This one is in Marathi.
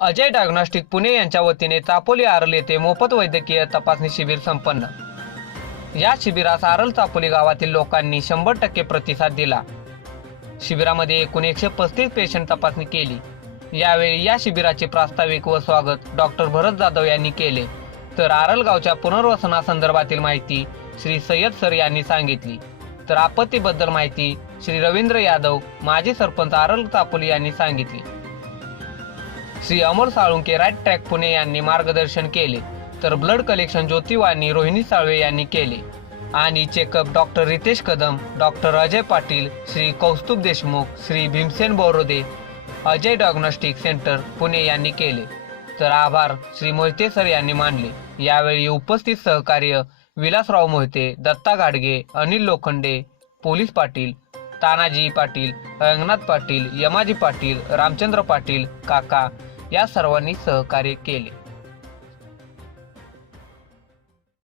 अजय डायग्नॉस्टिक पुणे यांच्या वतीने चापोली आरल येथे मोफत वैद्यकीय तपासणी शिबिर संपन्न। या शिबिरास आरल चापोली गावातील लोकांनी 100% प्रतिसाद दिला। शिबिरामध्ये एकूण 135 पेशंट तपासणी केली। यावेळी या शिबिराचे प्रास्ताविक व स्वागत डॉक्टर भरत जाधव यांनी केले, तर आरल गावच्या पुनर्वसनासंदर्भातील माहिती श्री सय्यद सर यांनी सांगितली, तर आपत्तीबद्दल माहिती श्री रवींद्र यादव माजी सरपंच आरल चापोली यांनी सांगितली। श्री अमोल साळुंके राईट ट्रॅक पुणे यांनी मार्गदर्शन केले, तर ब्लड कलेक्शन ज्योती वाणी रोहिणी साळवे यांनी केले आणि checkup doctor Ritesh Kadam, doctor Ajay Patil, Shri Kaustubh Deshmukh, Shri Bhimsen Borode, Ajay Diagnostic Centre Pune यांनी केले, तर आभार श्री मोहिते सर यांनी मानले। यावेळी उपस्थित सहकार्य विलासराव मोहिते, दत्ता गाडगे, अनिल लोखंडे, पोलीस पाटील, तानाजी पाटील, रंगनाथ पाटील, यमाजी पाटील, रामचंद्र पाटील, काका या सर्वांनी सहकार्य केले।